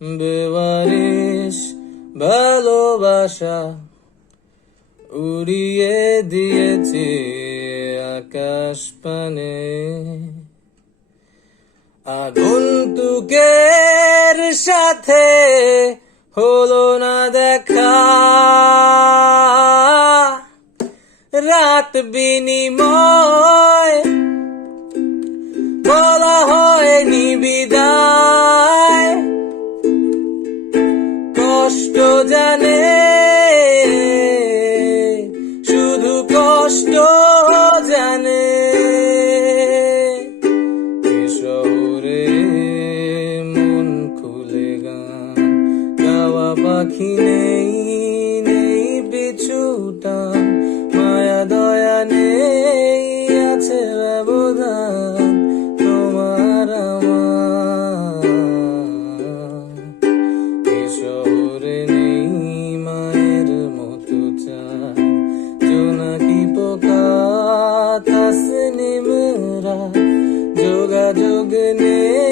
বেওয়ারিশ ভালোবাসা উড়িয়ে দিয়েছে আকাশ পানে। আগন্তুকের সাথে হলো না দেখা, রাত বিনিময় বলা হয়নি বিদায়। কষ্ট জানে শুধু কষ্ট জানে, এ শহরে মন খুলে গান গাওয়া পাখি নেই, নেই পিছু টান, মায়া দয়া নেই, আছে ব্যবধান তোমার আমার। এ শহরে নেই মায়ের মতো চাঁদ, জোনাকি পোকা তাসনিম রাত, যোগাযোগ নেই